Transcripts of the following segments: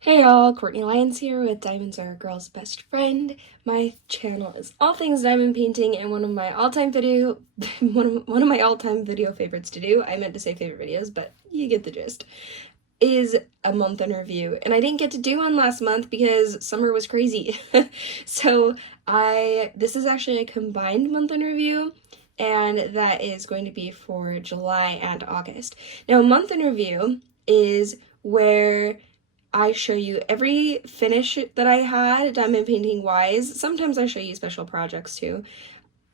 Hey y'all, Courtney Lyons here with Diamonds Are a Girl's Best Friend. My channel is all things diamond painting, and one of my all-time video favorites to do, I meant to say favorite videos, but you get the gist, is a month in review. And I didn't get to do one last month because summer was crazy. So this is actually a combined month in review, and that is going to be for July and August. Now, a month in review is where I show you every finish that I had diamond painting wise. Sometimes I show you special projects too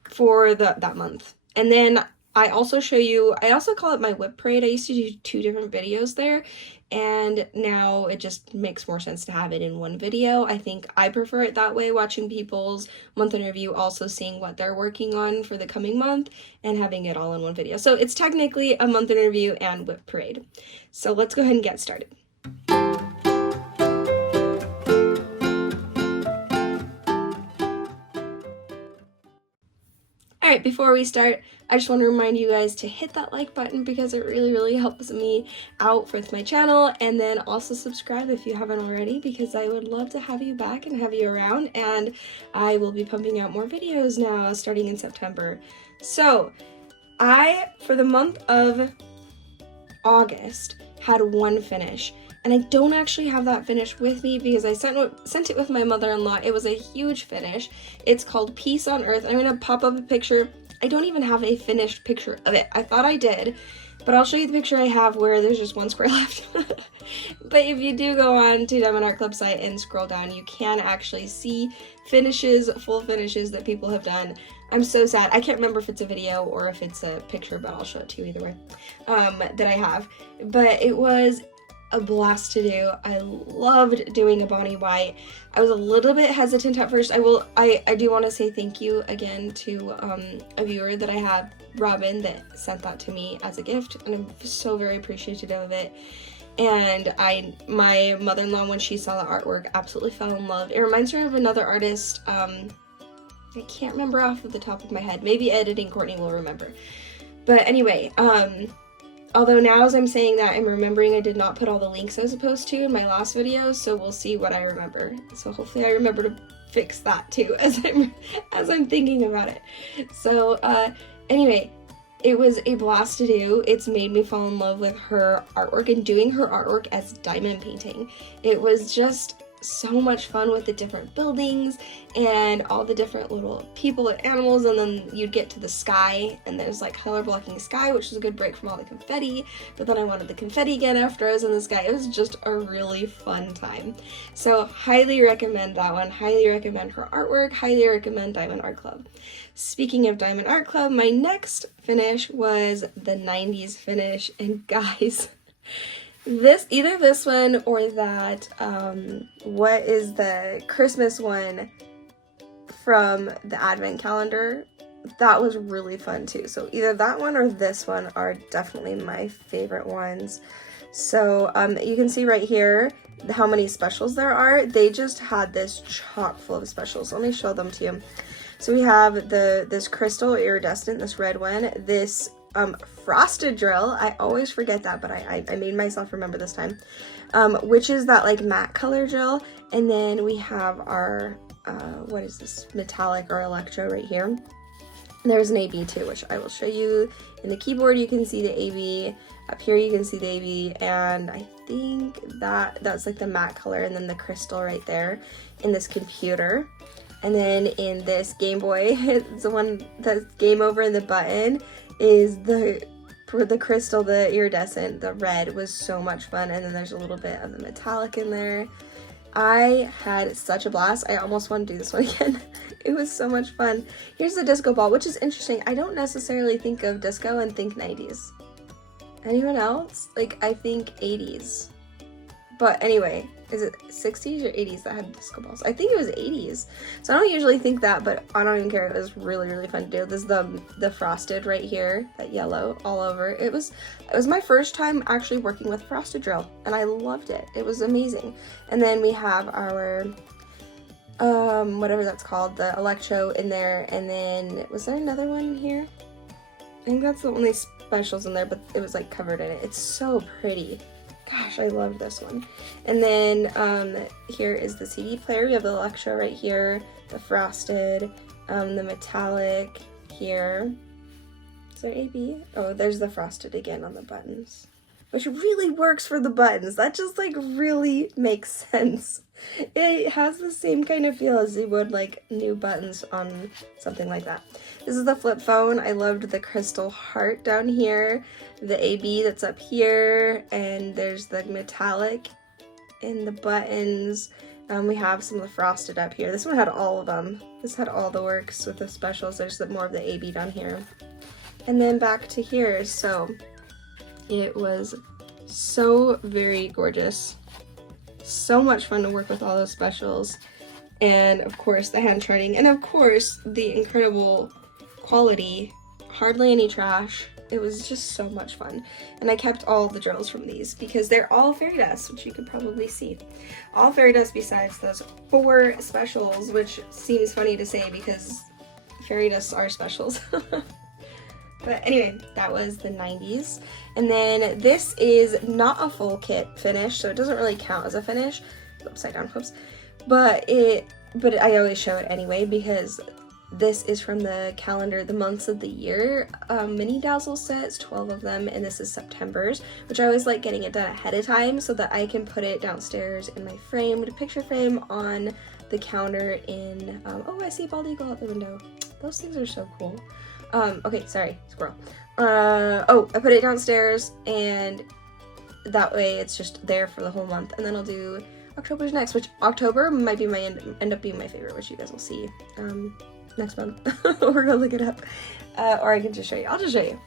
for that month. And then I also show you, I also call it my WIP parade. I used to do 2 different videos there, and now it just makes more sense to have it in one video. I think I prefer it that way, watching people's month in review, also seeing what they're working on for the coming month and having it all in one video. So it's technically a month in review and WIP parade. So let's go ahead and get started. Alright, before we start, I just want to remind you guys to hit that like button because it really helps me out with my channel, and then also subscribe if you haven't already because I would love to have you back and have you around, and I will be pumping out more videos now starting in September. So, for the month of August, had one finish. And I don't actually have that finish with me because I sent it with my mother-in-law. It was a huge finish. It's called Peace on Earth. I'm going to pop up a picture. I don't even have a finished picture of it. I thought I did, but I'll show you the picture I have where there's just one square left. But if you do go on to Diamond Art Club site and scroll down, you can actually see finishes, full finishes that people have done. I'm so sad. I can't remember if it's a video or if it's a picture, but I'll show it to you either way, that I have. But it was a blast to do. I loved doing a Bonnie White. I was a little bit hesitant at first. I do want to say thank you again to a viewer that I had, Robin, that sent that to me as a gift, and I'm so very appreciative of it. And my mother-in-law, when she saw the artwork, absolutely fell in love. It reminds her of another artist. I can't remember off of the top of my head. Maybe editing Courtney will remember. But anyway, although now as I'm saying that, I'm remembering I did not put all the links I was supposed to in my last video, so we'll see what I remember. So hopefully I remember to fix that too as I'm thinking about it. So anyway, it was a blast to do. It's made me fall in love with her artwork and doing her artwork as diamond painting. It was just so much fun with the different buildings and all the different little people and animals, and then you'd get to the sky and there's like color blocking sky, which is a good break from all the confetti, but then I wanted the confetti again after I was in the sky. It was just a really fun time. So highly recommend that one, highly recommend her artwork, highly recommend Diamond Art Club. Speaking of Diamond Art Club, my next finish was the 90s finish, and guys, either this one or that, what is the Christmas one from the Advent calendar, that was really fun too. So either that one or this one are definitely my favorite ones. So you can see right here how many specials there are. They just had this chock full of specials. Let me show them to you. So we have this crystal iridescent, this red one, this frosted drill. I always forget that, but I made myself remember this time, which is that like matte color drill. And then we have our what is this, metallic or electro right here. And there's an AB too, which I will show you. In the keyboard you can see the AB, up here you can see the AB, and I think that's like the matte color, and then the crystal right there in this computer. And then in this Game Boy, it's the one that's game over, and the button is for the crystal, the iridescent, the red was so much fun. And then there's a little bit of the metallic in there. I had such a blast. I almost want to do this one again. It was so much fun. Here's the disco ball, which is interesting. I don't necessarily think of disco and think 90s. Anyone else? Like, I think 80s. But anyway, is it 60s or 80s that had disco balls? I think it was 80s. So I don't usually think that, but I don't even care. It was really fun to do. This is the frosted right here, that yellow all over. It was my first time actually working with frosted drill, and I loved it. It was amazing. And then we have our whatever that's called, the electro in there. And then was there another one in here? I think that's the only specials in there, but it was like covered in it. It's so pretty. Gosh, I love this one. And then here is the CD player. You have the Electra right here, the frosted, the metallic here. Is there AB? Oh, there's the frosted again on the buttons, which really works for the buttons. That just like really makes sense. It has the same kind of feel as you would like new buttons on something like that. This is the flip phone. I loved the crystal heart down here, the AB that's up here, and there's the metallic in the buttons. We have some of the frosted up here. This one had all of them. This had all the works with the specials. There's more of the AB down here. And then back to here. So it was so very gorgeous. So much fun to work with all those specials. And of course the hand charting. And of course the incredible quality. Hardly any trash. It was just so much fun. And I kept all the drills from these because they're all fairy dust, which you could probably see. All fairy dust besides those 4 specials, which seems funny to say because fairy dusts are specials. But anyway, that was the 90s. And then this is not a full kit finish, so it doesn't really count as a finish. Upside down, whoops. But I always show it anyway because this is from the calendar, the months of the year. Mini Dazzle sets, 12 of them, and this is September's, which I always like getting it done ahead of time so that I can put it downstairs in my framed picture frame on the counter in, oh, I see a bald eagle out the window. Those things are so cool. Okay, sorry, squirrel. Oh, I put it downstairs, and that way it's just there for the whole month, and then I'll do October's next, which October might be end up being my favorite, which you guys will see next month. We're gonna look it up, or I can just show you. I'll just show you.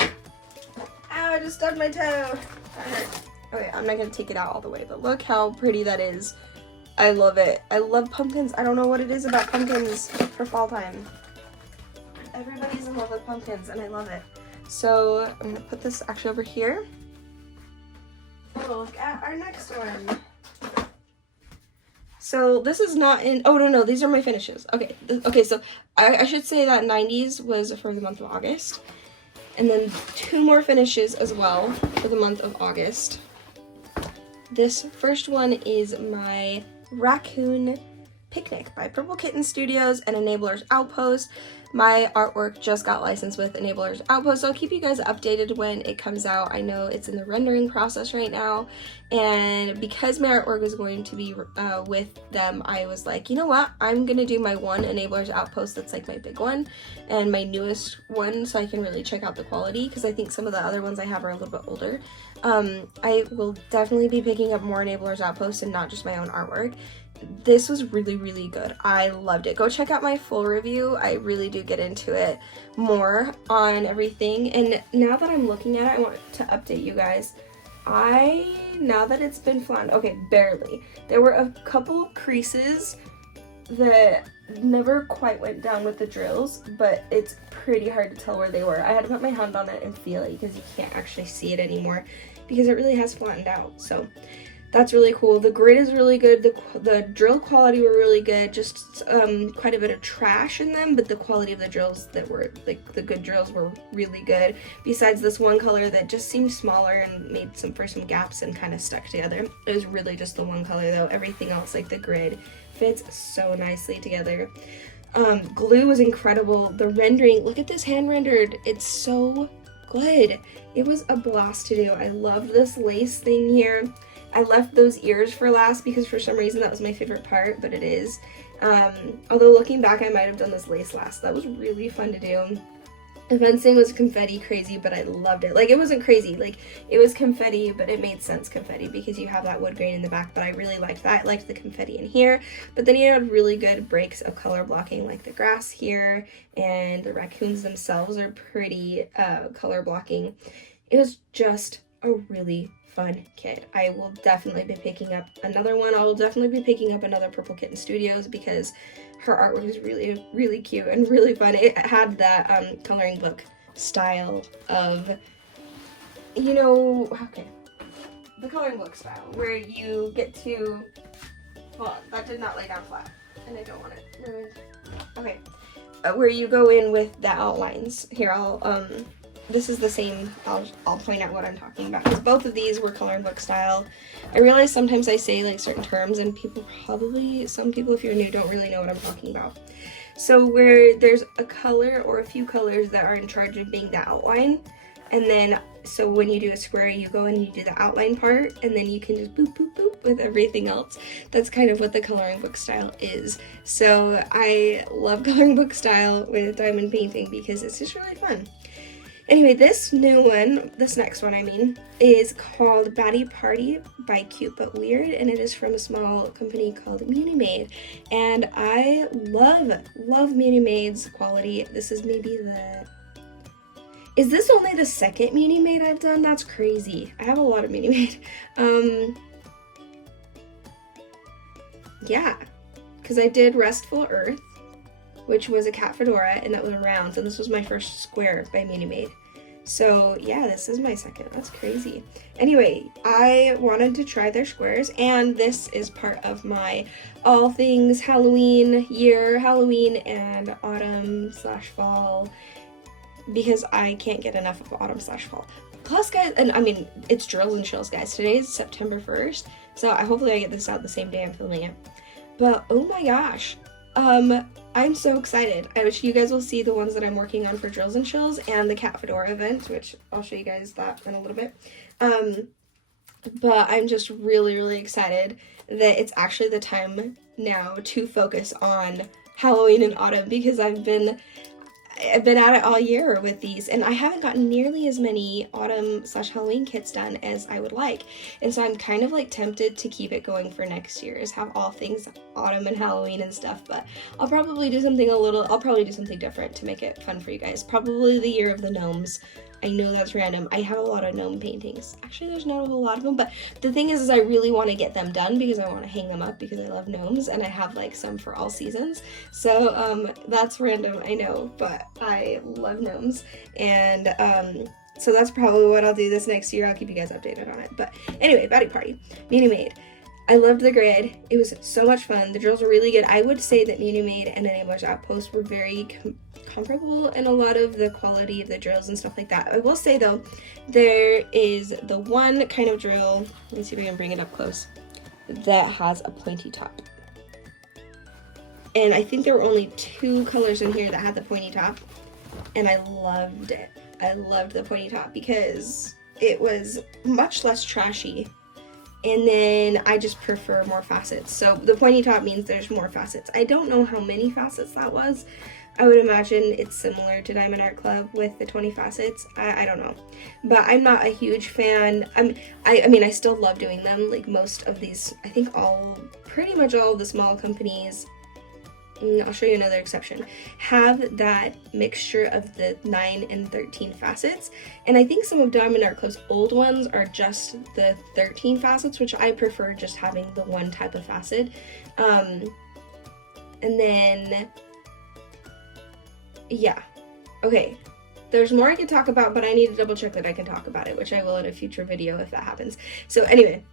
Ow, I just stubbed my toe. That hurt. Okay, I'm not gonna take it out all the way, but look how pretty that is. I love it. I love pumpkins. I don't know what it is about pumpkins for fall time. Everybody's in love with pumpkins, and I love it. So I'm gonna put this actually over here. Oh, look at our next one. So this is not in, oh no, these are my finishes. Okay, okay, so I should say that 90s was for the month of August. And then 2 more finishes as well for the month of August. This first one is my Raccoon Picnic by Purple Kitten Studios and Enablers Outpost. My artwork just got licensed with Enablers Outpost, so I'll keep you guys updated when it comes out. I know it's in the rendering process right now, and because my artwork is going to be with them, I was like, you know what, I'm gonna do my one Enablers Outpost that's like my big one and my newest one, so I can really check out the quality, because I think some of the other ones I have are a little bit older. I will definitely be picking up more Enablers Outpost and not just my own artwork. This was really, really good. I loved it. Go check out my full review. I really do get into it more on everything. And now that I'm looking at it, I want to update you guys. Now that it's been flattened, okay, barely. There were a couple creases that never quite went down with the drills, but it's pretty hard to tell where they were. I had to put my hand on it and feel it because you can't actually see it anymore because it really has flattened out. So that's really cool. The grid is really good. The drill quality were really good. Just quite a bit of trash in them, but the quality of the drills that were, like, the good drills were really good. Besides this one color that just seemed smaller and made some gaps and kind of stuck together. It was really just the one color though. Everything else, like the grid, fits so nicely together. Glue was incredible. The rendering, look at this hand rendered. It's so good. It was a blast to do. I loved this lace thing here. I left those ears for last because for some reason that was my favorite part, but it is. Although looking back, I might have done this lace last. That was really fun to do. The fencing was confetti crazy, but I loved it. Like, it wasn't crazy. Like, it was confetti, but it made sense confetti because you have that wood grain in the back, but I really liked that. I liked the confetti in here, but then you had really good breaks of color blocking, like the grass here, and the raccoons themselves are pretty color blocking. It was just a really fun kit. I will definitely be picking up another one. I will definitely be picking up another Purple Kitten Studios because her artwork is really, really cute and really fun. It had that coloring book style of, you know, okay, the coloring book style where you get to, hold on, that did not lay down flat and I don't want it ruined. Okay, where you go in with the outlines. Here, I'll this is the same. I'll point out what I'm talking about, because both of these were coloring book style. I realize sometimes I say like certain terms and some people if you're new don't really know what I'm talking about. So where there's a color or a few colors that are in charge of being the outline, and then so when you do a square, you go and you do the outline part, and then you can just boop, boop, boop with everything else. That's kind of what the coloring book style is. So I love coloring book style with diamond painting because it's just really fun. Anyway, this next one, is called Batty Party by Cute But Weird, and it is from a small company called Muni Made. And I love Muni Made's quality. This is is this only the second Muni Made I've done? That's crazy. I have a lot of Muni Made. Yeah, because I did Restful Earth, which was a cat fedora, and that was round, and this was my first square by Muni Made. So yeah, this is my second. That's crazy. Anyway, I wanted to try their squares, and this is part of my all things Halloween and autumn/fall, because I can't get enough of autumn/fall. Plus, guys, and I mean, it's Drills and Chills, guys. Today is September 1st, so hopefully I get this out the same day I'm filming it. But oh my gosh, I'm so excited. You guys will see the ones that I'm working on for Drills and Chills and the Cat Fedora event, which I'll show you guys that in a little bit. But I'm just really, really excited that it's actually the time now to focus on Halloween and autumn, because I've been at it all year with these, and I haven't gotten nearly as many autumn/Halloween kits done as I would like, and so I'm kind of like tempted to keep it going for next year, is have all things autumn and Halloween and stuff. But I'll probably do something different to make it fun for you guys. Probably the year of the gnomes. I know that's random. I have a lot of gnome paintings. Actually, there's not a whole lot of them, but the thing is I really want to get them done because I want to hang them up because I love gnomes, and I have like some for all seasons. So that's random, I know, but I love gnomes, and so that's probably what I'll do this next year. I'll keep you guys updated on it. But anyway, Batty Party, Muni Made. I loved the grid. It was so much fun. The drills were really good. I would say that Muni Made and Enabler's Outpost were very comparable in a lot of the quality of the drills and stuff like that. I will say though, there is the one kind of drill, let me see if we can bring it up close, that has a pointy top. And I think there were only 2 colors in here that had the pointy top, and I loved it. I loved the pointy top because it was much less trashy. And then I just prefer more facets. So the pointy top means there's more facets. I don't know how many facets that was. I would imagine it's similar to Diamond Art Club with the 20 facets. I don't know. But I'm not a huge fan. I mean, I still love doing them. Like most of these, I think pretty much all of the small companies, I'll show you another exception, have that mixture of the 9 and 13 facets. And I think some of Diamond Art Club's old ones are just the 13 facets, which I prefer just having the one type of facet. And then, yeah. Okay. There's more I could talk about, but I need to double check that I can talk about it, which I will in a future video if that happens. So anyway.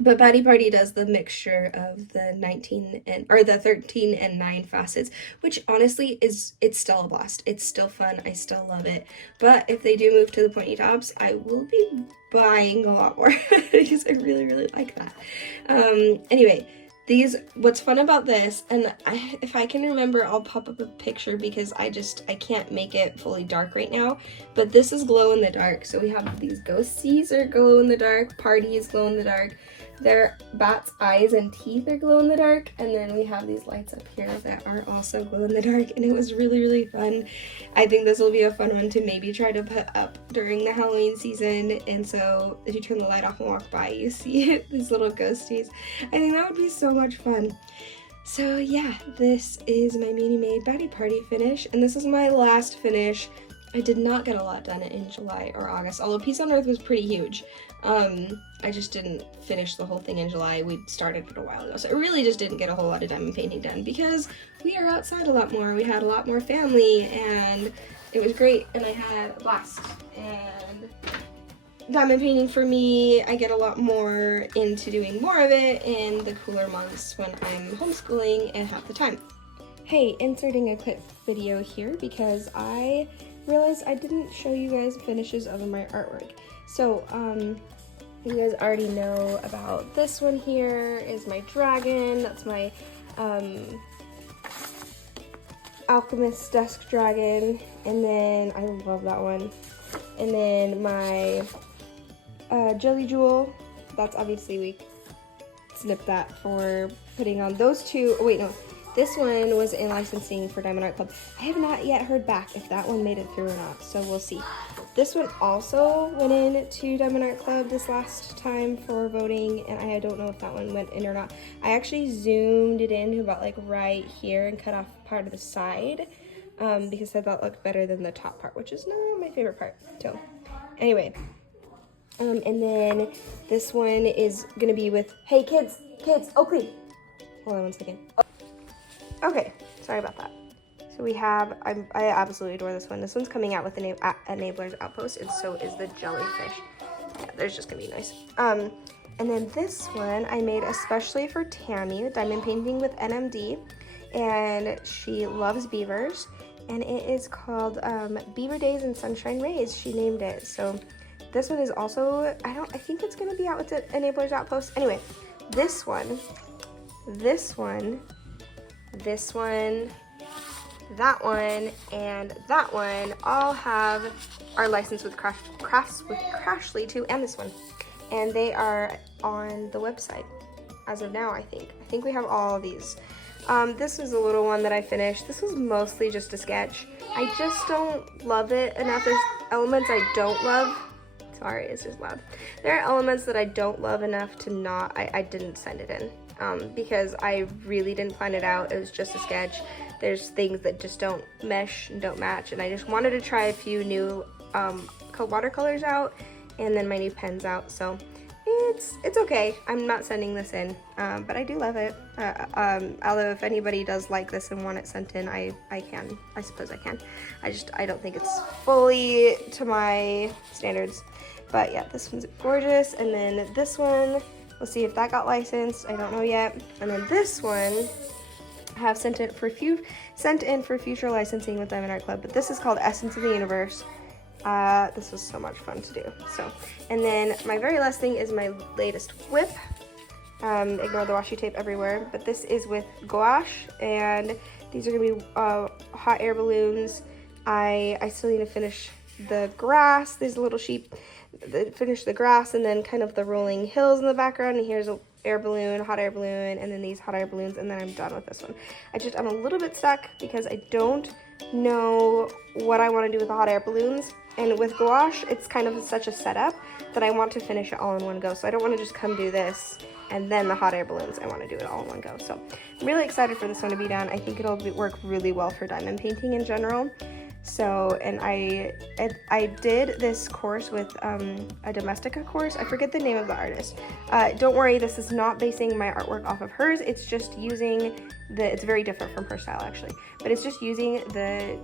But Batty Party does the mixture of the 13 and 9 facets, which honestly it's still a blast. It's still fun. I still love it. But if they do move to the pointy tops, I will be buying a lot more because I really, really like that. Anyway, what's fun about this, and if I can remember, I'll pop up a picture because I can't make it fully dark right now, but this is glow in the dark. So we have these ghosties are glow in the dark, Party is glow in the dark, their bat's eyes and teeth are glow in the dark, and then we have these lights up here that are also glow in the dark, and it was really, really fun. I think this will be a fun one to maybe try to put up during the Halloween season, and so if you turn the light off and walk by, you see these little ghosties. I think that would be so much fun. So yeah, this is my Muni Made Batty Party finish, and this is my last finish. I did not get a lot done in July or August, although Peace on Earth was pretty huge. I just didn't finish the whole thing in July. We started it a while ago, so I really just didn't get a whole lot of diamond painting done because we are outside a lot more. We had a lot more family, and it was great, and I had a blast. And diamond painting for me, I get a lot more into doing more of it in the cooler months when I'm homeschooling and have the time. Hey, inserting a quick video here because I realized I didn't show you guys finishes of my artwork. So, you guys already know about this one here is my dragon. That's my Alchemist Desk Dragon, and then I love that one. And then my Jelly Jewel, that's obviously we snipped that for putting on those two. Oh, wait, no, this one was in licensing for Diamond Art Club. I have not yet heard back if that one made it through or not, so we'll see. This one also went in to Diamond Art Club this last time for voting, and I don't know if that one went in or not. I actually zoomed it in to about like right here and cut off part of the side because I thought it looked better than the top part, which is not my favorite part. So anyway, and then this one is gonna be with, hey kids, Oakley. Hold on 1 second. Oh. Okay, sorry about that. So we have, I absolutely adore this one. This one's coming out with Enabler's Outpost, and so is the jellyfish. Yeah, there's just gonna be noise. And then this one I made especially for Tammy, diamond painting with NMD, and she loves beavers, and it is called Beaver Days and Sunshine Rays. She named it. So this one is also, I think it's gonna be out with the Enabler's Outpost. Anyway, this one, that one, and that one all are licensed with Crashly too, and this one, and they are on the website as of now. I think we have all of these. This was a little one that I finished. This was mostly just a sketch. I just don't love it enough. There's elements I don't love. Sorry, it's just loud. There are elements that I don't love enough to not, I didn't send it in because I really didn't plan it out. It was just a sketch. There's things that just don't mesh and don't match, and I just wanted to try a few new watercolors out and then my new pens out. So it's okay. I'm not sending this in, but I do love it. Although if anybody does like this and want it sent in, I suppose I can. I don't think it's fully to my standards. But yeah, this one's gorgeous. And then this one, we'll see if that got licensed. I don't know yet. And then this one I have sent in for future licensing with Diamond Art Club. But this is called Essence of the Universe. This was so much fun to do. So, and then my very last thing is my latest WIP. Ignore the washi tape everywhere, but this is with gouache, and these are gonna be hot air balloons. I still need to finish the grass. There's a little sheep. Finish the grass, and then kind of the rolling hills in the background. And here's a air balloon, hot air balloon, and then these hot air balloons, and then I'm done with this one. I'm a little bit stuck because I don't know what I want to do with the hot air balloons. And with gouache, it's kind of such a setup that I want to finish it all in one go. So I don't want to just come do this and then the hot air balloons. I want to do it all in one go. So I'm really excited for this one to be done. I think it'll work really well for diamond painting in general. So, and I did this course with a Domestica course. I forget the name of the artist. Don't worry, this is not basing my artwork off of hers. It's just using it's very different from her style actually, but it's just using the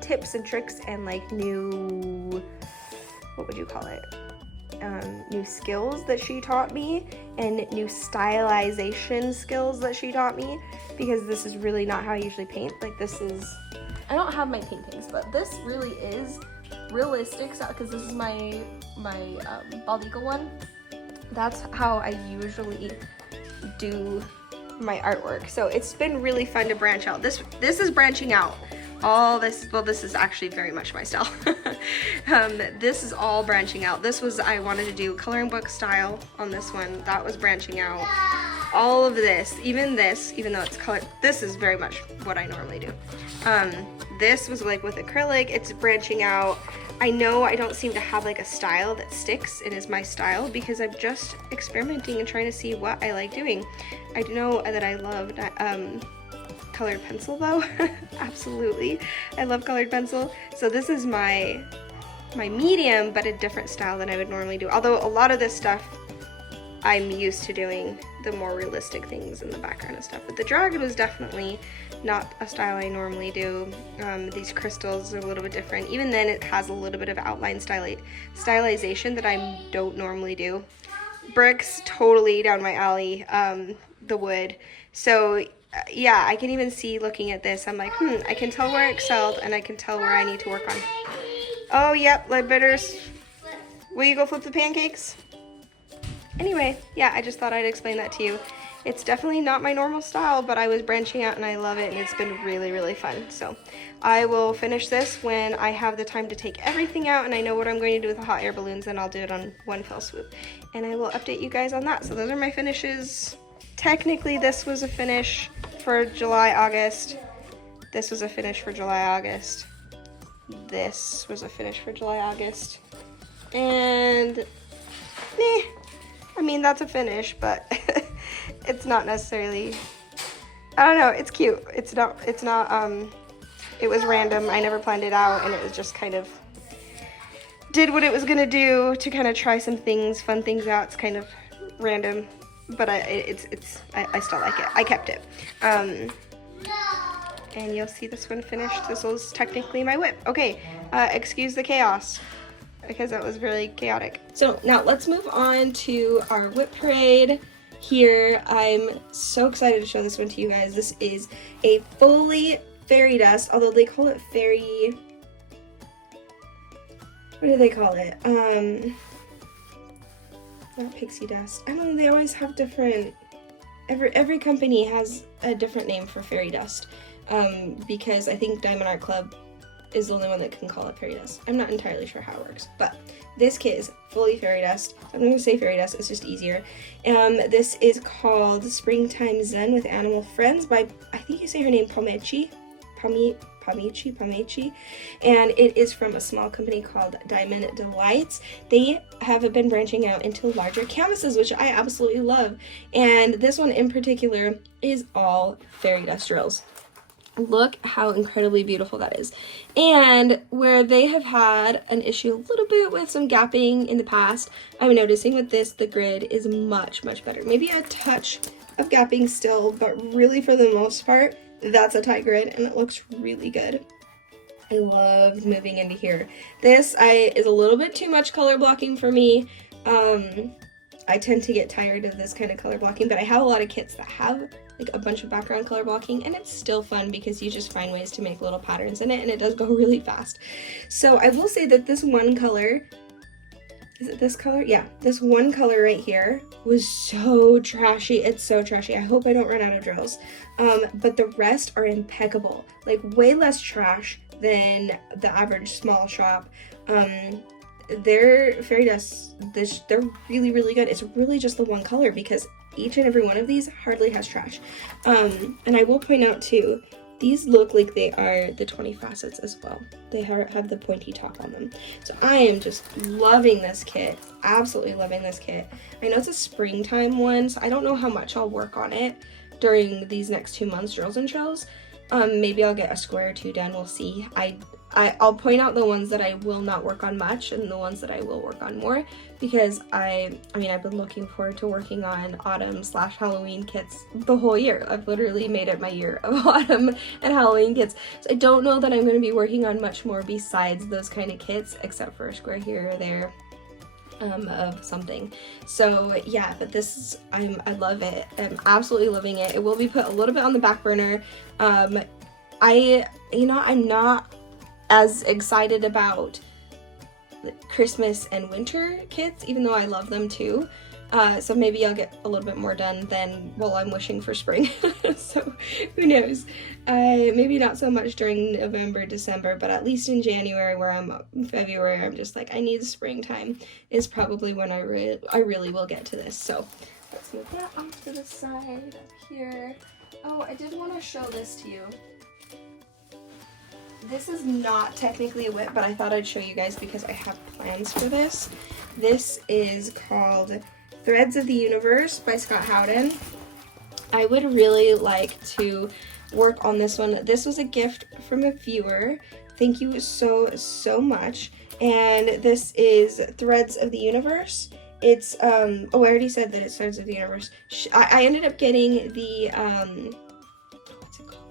tips and tricks and like new, what would you call it? New skills that she taught me and new stylization skills that she taught me, because this is really not how I usually paint. Like this is, I don't have my paintings, but this really is realistic style, because this is my bald eagle one. That's how I usually do my artwork. So it's been really fun to branch out. This is branching out. All this, well, this is actually very much my style. This is all branching out. This was, I wanted to do coloring book style on this one. That was branching out. All of this, even though it's colored, this is very much what I normally do. This was like with acrylic, it's branching out. I know I don't seem to have like a style that sticks and is my style, because I'm just experimenting and trying to see what I like doing. I know that I love colored pencil though. Absolutely, I love colored pencil. So this is my medium, but a different style than I would normally do. Although a lot of this stuff I'm used to doing, the more realistic things in the background and stuff. But the dragon was definitely not a style I normally do. These crystals are a little bit different. Even then, it has a little bit of outline stylization that I don't normally do. Bricks, totally down my alley. The wood. So yeah, I can even see looking at this. I'm like, I can tell where I excelled and I can tell where I need to work on. Oh, yep, lead bitters. Will you go flip the pancakes? Anyway, yeah, I just thought I'd explain that to you. It's definitely not my normal style, but I was branching out and I love it, and it's been really, really fun. So I will finish this when I have the time to take everything out and I know what I'm going to do with the hot air balloons, and I'll do it on one fell swoop. And I will update you guys on that. So those are my finishes. Technically, this was a finish for July, August. This was a finish for July, August. This was a finish for July, August. And, I mean, that's a finish, but it's not necessarily, I don't know, it's cute. It's not, it was random. I never planned it out, and it was just kind of, did what it was gonna do to kind of try some things, fun things out. It's kind of random, but I still like it. I kept it. And you'll see this one finished. This was technically my whip. Okay, excuse the chaos, because that was really chaotic. So now let's move on to our whip parade here. I'm so excited to show this one to you guys. This is a fully fairy dust, although they call it fairy, what do they call it? Not pixie dust. I don't know, they always have different, every company has a different name for fairy dust, because I think Diamond Art Club is the only one that can call it fairy dust. I'm not entirely sure how it works, but this kit is fully fairy dust. I'm going to say fairy dust, it's just easier. This is called Springtime Zen with Animal Friends by, I think you say her name, Pamici, and it is from a small company called Diamond Delights. They have been branching out into larger canvases, which I absolutely love, and this one in particular is all fairy dust drills. Look how incredibly beautiful that is. And where they have had an issue a little bit with some gapping in the past, I'm noticing with this, the grid is much, much better. Maybe a touch of gapping still, but really for the most part, that's a tight grid and it looks really good. I love moving into here. This is a little bit too much color blocking for me. I tend to get tired of this kind of color blocking, but I have a lot of kits that have like a bunch of background color blocking, and it's still fun because you just find ways to make little patterns in it, and it does go really fast. So I will say that this one color, is it this color? Yeah, this one color right here was so trashy. It's so trashy. I hope I don't run out of drills. But the rest are impeccable, like way less trash than the average small shop. Their fairy dust, they're really, really good. It's really just the one color because each and every one of these hardly has trash. And I will point out too, these look like they are the 20 facets as well. They have the pointy top on them. So I am just loving this kit, absolutely loving this kit. I know it's a springtime one, so I don't know how much I'll work on it during these next 2 months, drills and shows. Maybe I'll get a square or two done, we'll see. I'll point out the ones that I will not work on much and the ones that I will work on more, because I mean, I've been looking forward to working on autumn/Halloween kits the whole year. I've literally made it my year of autumn and Halloween kits. So I don't know that I'm going to be working on much more besides those kind of kits, except for a square here or there of something. So yeah, but this is, I love it. I'm absolutely loving it. It will be put a little bit on the back burner. I'm not as excited about Christmas and winter kits, even though I love them too. So maybe I'll get a little bit more done than while I'm wishing for spring. So who knows? Maybe not so much during November, December, but at least in January, where I'm February, I'm just like, I need springtime is probably when I really will get to this. So let's move that off to the side up here. Oh, I did want to show this to you. This is not technically a whip, but I thought I'd show you guys because I have plans for this. This is called Threads of the Universe by Scott Howden. I would really like to work on this one. This was a gift from a viewer. Thank you so, so much. And this is Threads of the Universe. It's, oh, I already said that it's Threads of the Universe. I ended up getting the, what's it called?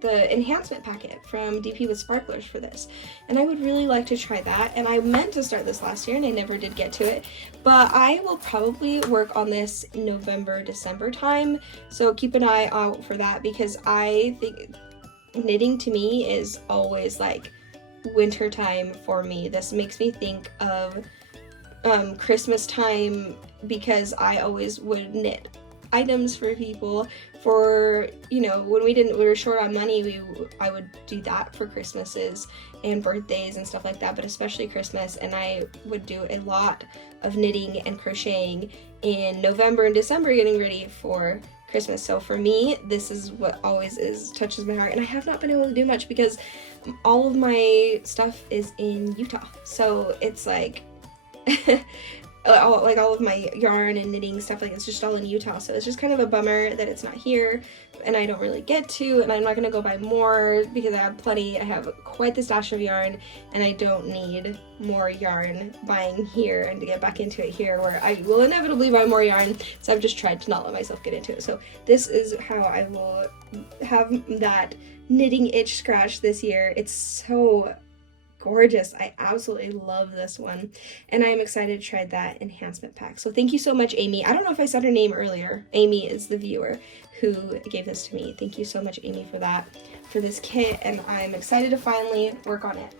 the enhancement packet from DP with sparklers for this, and I would really like to try that. And I meant to start this last year and I never did get to it, but I will probably work on this November, December time, so keep an eye out for that, because I think knitting to me is always like winter time for me. This makes me think of Christmas time, because I always would knit items for people for, you know, when we were short on money, I would do that for Christmases and birthdays and stuff like that, but especially Christmas. And I would do a lot of knitting and crocheting in November and December, getting ready for Christmas. So for me, this is what always touches my heart. And I have not been able to do much because all of my stuff is in Utah, so it's like all of my yarn and knitting stuff, like, it's just all in Utah, so it's just kind of a bummer that it's not here, and I don't really get to, and I'm not gonna go buy more because I have plenty. I have quite the stash of yarn, and I don't need more yarn buying here and to get back into it here, where I will inevitably buy more yarn, so I've just tried to not let myself get into it. So this is how I will have that knitting itch scratch this year. It's so gorgeous. I absolutely love this one, and I'm excited to try that enhancement pack. So thank you so much, Amy. I don't know if I said her name earlier. Amy is the viewer who gave this to me. Thank you so much, Amy, for that, for this kit, and I'm excited to finally work on it.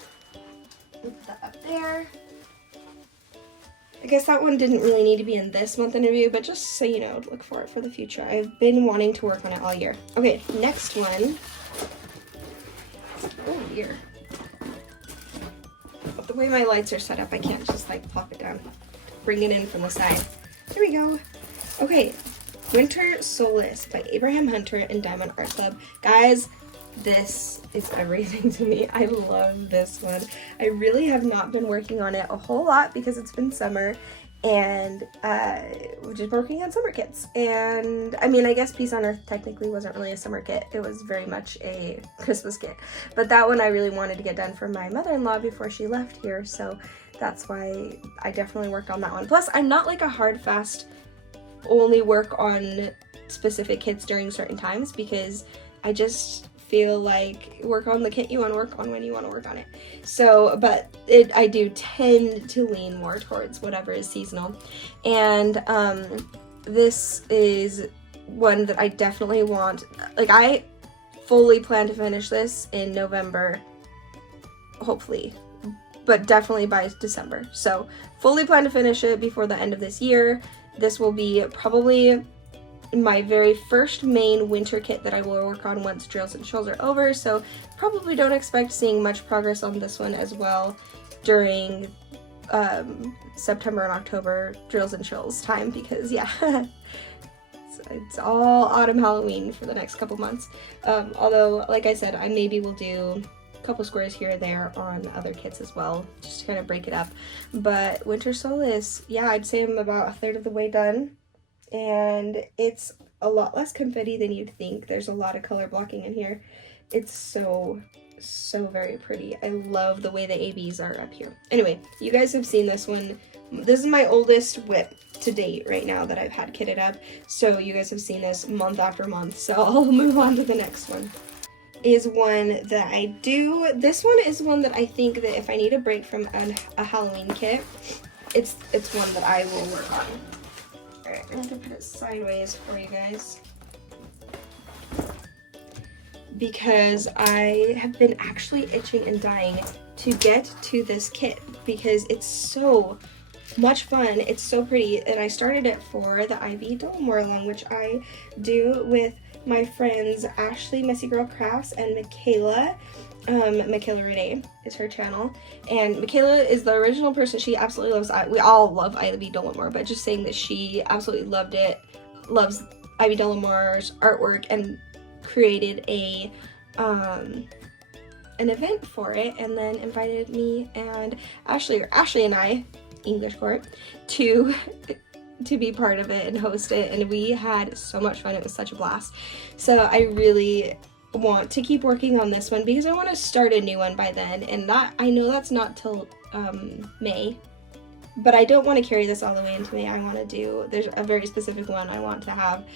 Put that up there. I guess that one didn't really need to be in this month in review, but just so you know, look for it for the future. I've been wanting to work on it all year. Okay, next one. Oh, dear. The way my lights are set up, I can't just like plop it down. Bring it in from the side. There we go. Okay, Winter Solace by Abraham Hunter and Diamond Art Club. Guys, this is everything to me. I love this one. I really have not been working on it a whole lot because it's been summer, and we're just working on summer kits. And I mean, I guess Peace on Earth technically wasn't really a summer kit. It was very much a Christmas kit, but that one I really wanted to get done for my mother-in-law before she left here, so that's why I definitely worked on that one. Plus, I'm not like a hard fast only work on specific kits during certain times, because I just feel like work on the kit you want to work on when you want to work on it. So, but I do tend to lean more towards whatever is seasonal. And this is one that I definitely want. Like, I fully plan to finish this in November, hopefully, but definitely by December. So fully plan to finish it before the end of this year. This will be probably my very first main winter kit that I will work on once drills and chills are over, so probably don't expect seeing much progress on this one as well during September and October drills and chills time, because yeah, it's all autumn Halloween for the next couple months. Although, like I said, I maybe will do a couple squares here or there on other kits as well, just to kind of break it up. But Winter Solace, yeah, I'd say I'm about a third of the way done. And it's a lot less confetti than you'd think. There's a lot of color blocking in here. It's so very pretty. I love the way the ABs are up here. Anyway, you guys have seen this one. This is my oldest WIP to date right now that I've had kitted up. So you guys have seen this month after month. So I'll move on to the next one. Is one that I do. This one is one that I think that if I need a break from a Halloween kit, it's one that I will work on. Alright, I'm going to put it sideways for you guys, because I have been actually itching and dying to get to this kit because it's so much fun. It's so pretty, and I started it for the Ivy Dollamore along, which I do with my friends Ashley Messy Girl Crafts and Michaela. Michaela Renee is her channel, and Michaela is the original person. She absolutely loves, we all love Ivy Dollamore, but just saying that she absolutely loved it, loves Ivy Dollamore's artwork, and created an event for it, and then invited me and Ashley and I, English Court, to be part of it and host it, and we had so much fun. It was such a blast. So I really want to keep working on this one because I want to start a new one by then, and that I know that's not till May, but I don't want to carry this all the way into May. I want to do, there's a very specific one I want to have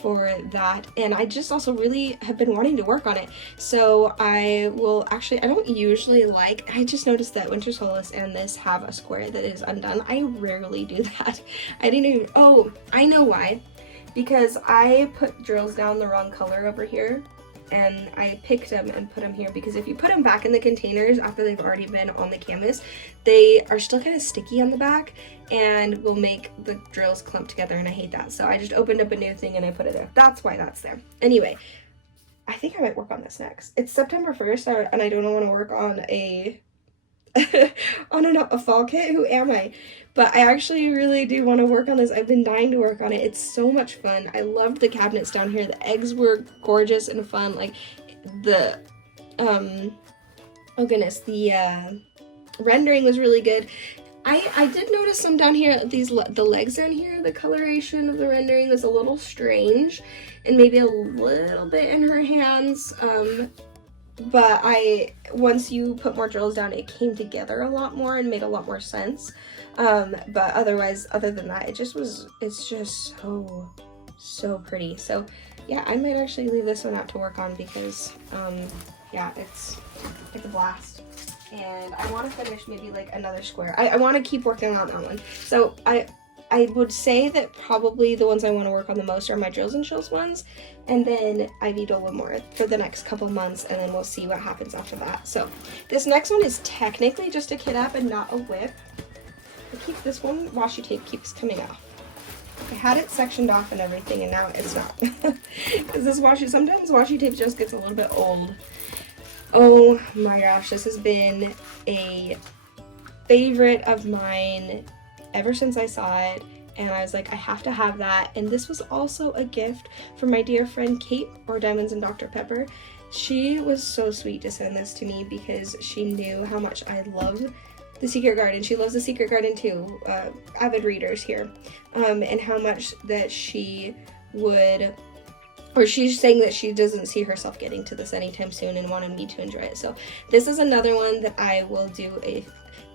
for that, and I just also really have been wanting to work on it. So I will actually, I don't usually like, I just noticed that Winter Solace and this have a square that is undone. I rarely do that. I didn't even, oh, I know why. Because I put drills down the wrong color over here, and I picked them and put them here, because if you put them back in the containers after they've already been on the canvas, they are still kind of sticky on the back and will make the drills clump together, and I hate that. So I just opened up a new thing and I put it there. That's why that's there. Anyway, I think I might work on this next. It's September 1st and I don't want to work on a a fall kit. Who am I? But I actually really do want to work on this. I've been dying to work on it. It's so much fun. I loved the cabinets down here. The eggs were gorgeous and fun. Like the oh goodness, the rendering was really good. I did notice some down here, the legs down here, the coloration of the rendering was a little strange, and maybe a little bit in her hands. But once you put more drills down, it came together a lot more and made a lot more sense. But otherwise, other than that, it's just so pretty. So yeah, I might actually leave this one out to work on, because yeah, it's a blast. And I want to finish maybe like another square. I want to keep working on that one. So I would say that probably the ones I want to work on the most are my Drills and Chills ones, and then Ivy Dollamore for the next couple months, and then we'll see what happens after that. So this next one is technically just a kit up and not a whip. This one washi tape keeps coming off. I had it sectioned off and everything, and now it's not. Because sometimes washi tape just gets a little bit old. Oh my gosh, this has been a favorite of mine ever since I saw it, and I was like, I have to have that. And this was also a gift from my dear friend Kate, or Diamonds and Dr. Pepper. She was so sweet to send this to me because she knew how much I loved The Secret Garden. She loves The Secret Garden too, avid readers here, and how much that she would, or she's saying that she doesn't see herself getting to this anytime soon and wanted me to enjoy it. So this is another one that I will do.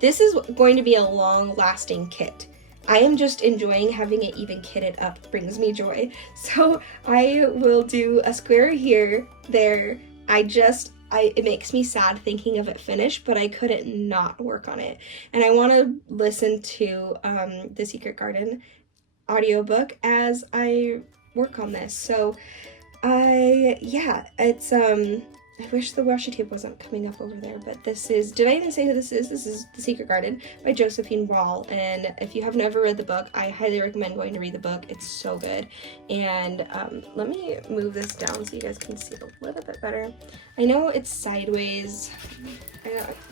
This is going to be a long-lasting kit. I am just enjoying having it even kitted up. It brings me joy. So I will do a square here, there. It makes me sad thinking of it finished, but I couldn't not work on it. And I want to listen to The Secret Garden audiobook as I work on this. So yeah, it's I wish the washi tape wasn't coming up over there, but this is, did I even say who this is? This is The Secret Garden by Josephine Wall, and if you have never read the book, I highly recommend going to read the book. It's so good. And let me move this down so you guys can see it a little bit better. I know it's sideways.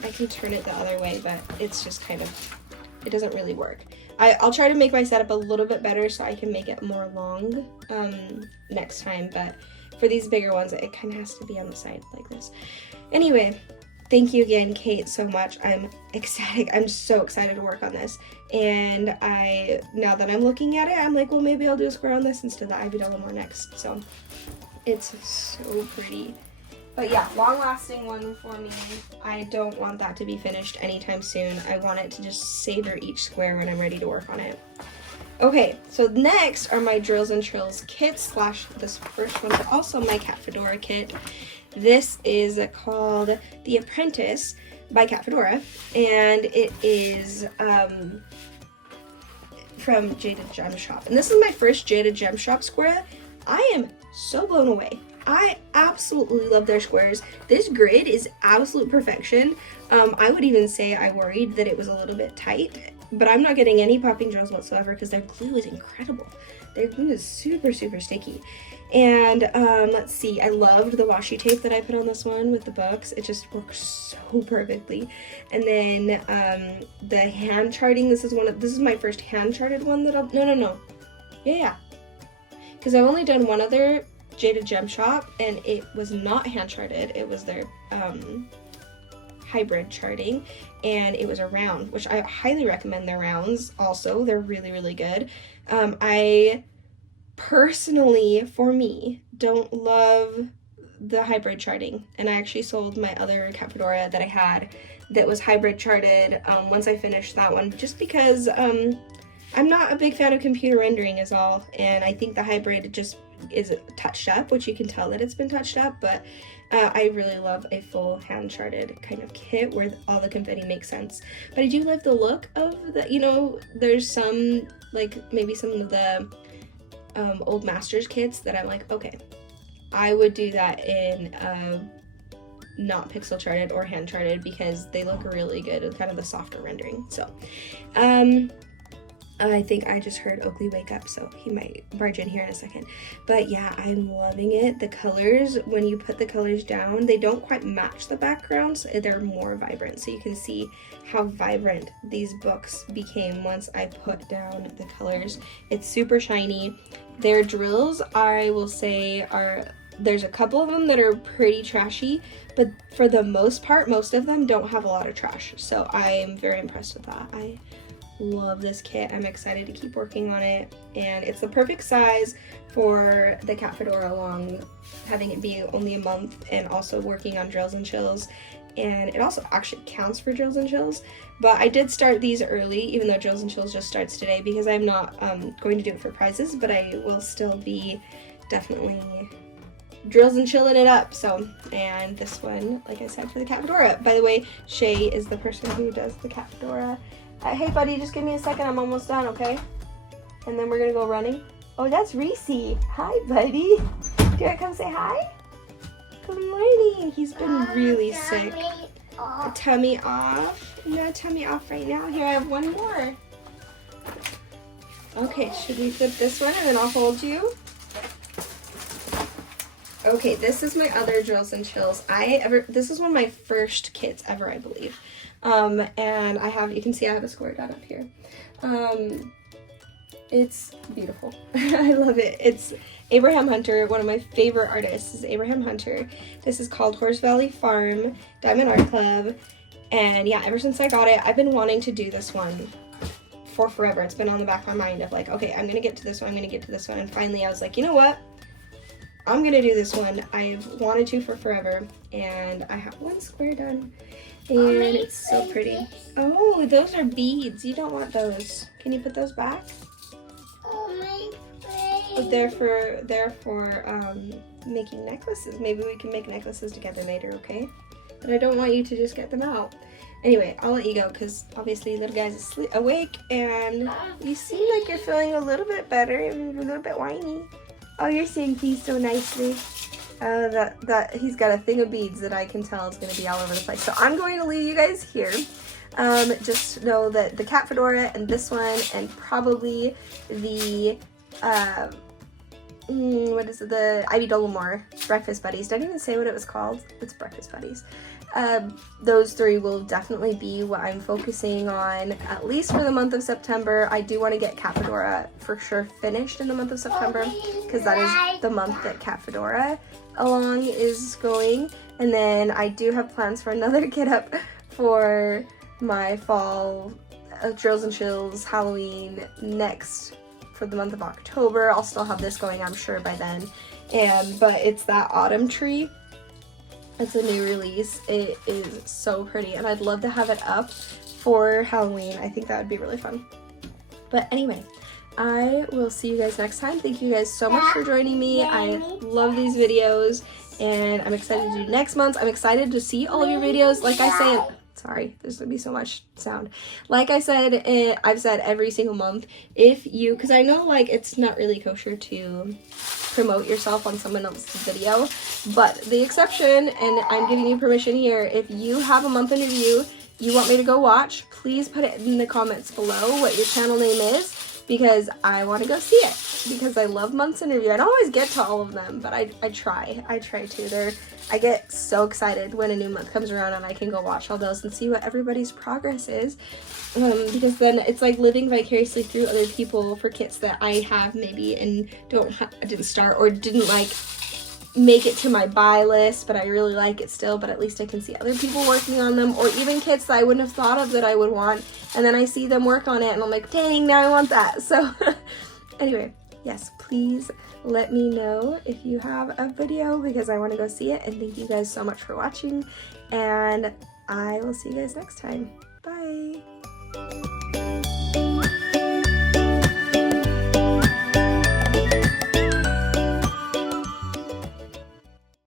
I can turn it the other way, but it's just kind of, it doesn't really work. I'll try to make my setup a little bit better so I can make it more long next time, but for these bigger ones, it kind of has to be on the side like this. Anyway, thank you again, Kate, so much. I'm ecstatic. I'm so excited to work on this. And now that I'm looking at it, I'm like, well, maybe I'll do a square on this instead of the Ivy Dollamore next. So it's so pretty. But yeah, long-lasting one for me. I don't want that to be finished anytime soon. I want it to just savor each square when I'm ready to work on it. Okay, so next are my Drills and Chills kits, / this first one is also my Cat Fedora kit. This is called The Apprentice by Cat Fedora, and it is from Jaded Gem Shop. And this is my first Jaded Gem Shop square. I am so blown away. I absolutely love their squares. This grid is absolute perfection. I would even say I worried that it was a little bit tight, but I'm not getting any popping drills whatsoever because their glue is incredible. Their glue is super, super sticky. And let's see, I loved the washi tape that I put on this one with the books. It just works so perfectly. And then the hand charting, this is my first hand charted one that no. Yeah. Because I've only done one other Jaded Gem Shop, and it was not hand charted. It was their hybrid charting, and it was a round, which I highly recommend their rounds also. They're really, really good. I personally, for me, don't love the hybrid charting, and I actually sold my other Cat Fedora that I had that was hybrid charted once I finished that one, just because I'm not a big fan of computer rendering is all, and I think the hybrid just is touched up, which you can tell that it's been touched up, but I really love a full hand charted kind of kit where all the confetti makes sense. But I do love the look of the, you know, there's some, like maybe some of the old masters kits that I'm like, okay, I would do that in not pixel charted or hand charted because they look really good with kind of the softer rendering. So I think I just heard Oakley wake up, so he might barge in here in a second. But yeah, I'm loving it. The colors, when you put the colors down, they don't quite match the background, so they're more vibrant. So you can see how vibrant these books became once I put down the colors. It's super shiny. Their drills, I will say, there's a couple of them that are pretty trashy, but for the most part, most of them don't have a lot of trash. So I am very impressed with that. I love this kit. I'm excited to keep working on it, and it's the perfect size for the cat fedora, along having it be only a month and also working on drills and chills. And it also actually counts for drills and chills, but I did start these early, even though drills and chills just starts today, because I'm not going to do it for prizes, but I will still be definitely drills and chilling it up. So, and this one, like I said, for the cat fedora. By the way, Shay is the person who does the cat fedora. Hey buddy, just give me a second, I'm almost done, okay? And then we're gonna go running. Oh, that's Reese. Hi buddy. Do you want to come say hi? Good morning. He's been really sick. Tummy off. No tummy off right now. Here, I have one more. Okay, should we flip this one and then I'll hold you? Okay, this is my other drills and chills. This is one of my first kits ever, I believe. And you can see I have a square dot up here. It's beautiful. I love it. It's Abraham Hunter. One of my favorite artists is Abraham Hunter. This is called Horse Valley Farm Diamond Art Club. And yeah, ever since I got it, I've been wanting to do this one for forever. It's been on the back of my mind of like, okay, I'm gonna get to this one, I'm gonna get to this one. And finally I was like, you know what? I'm gonna do this one. I've wanted to for forever, and I have one square done. And it's so pretty. Oh, those are beads. You don't want those. Can you put those back? Oh, they're for making necklaces. Maybe we can make necklaces together later, okay? But I don't want you to just get them out. Anyway, I'll let you go because obviously little guy's awake, and you seem like you're feeling a little bit better and a little bit whiny. Oh, you're saying please so nicely. That he's got a thing of beads that I can tell is going to be all over the place. So I'm going to leave you guys here. Just know that the cat fedora and this one and probably the what is it? The Ivy Dollamore Breakfast Buddies. Didn't even say what it was called. It's Breakfast Buddies. Those three will definitely be what I'm focusing on, at least for the month of September. I do want to get cat fedora for sure finished in the month of September, because that is the month that cat fedora along is going. And then I do have plans for another kit up for my fall drills and chills Halloween next for the month of October. I'll still have this going, I'm sure, by then. But it's that autumn tree. It's a new release. It is so pretty, and I'd love to have it up for Halloween. I think that would be really fun. But anyway, I will see you guys next time. Thank you guys so much for joining me. I love these videos, and I'm excited to do next month. I'm excited to see all of your videos. Like I say, sorry, there's gonna be so much sound. Like I said, I've said every single month, because I know like it's not really kosher to promote yourself on someone else's video, but the exception, and I'm giving you permission here, if you have a month in review you want me to go watch, please put it in the comments below what your channel name is, because I want to go see it, because I love months in review. I don't always get to all of them, but I try to. I get so excited when a new month comes around and I can go watch all those and see what everybody's progress is, because then it's like living vicariously through other people for kits that I have maybe and didn't start or didn't like make it to my buy list, but I really like it still, but at least I can see other people working on them, or even kits that I wouldn't have thought of that I would want, and then I see them work on it and I'm like, dang, now I want that. So anyway, yes, please let me know if you have a video, because I want to go see it. And thank you guys so much for watching, and I will see you guys next time.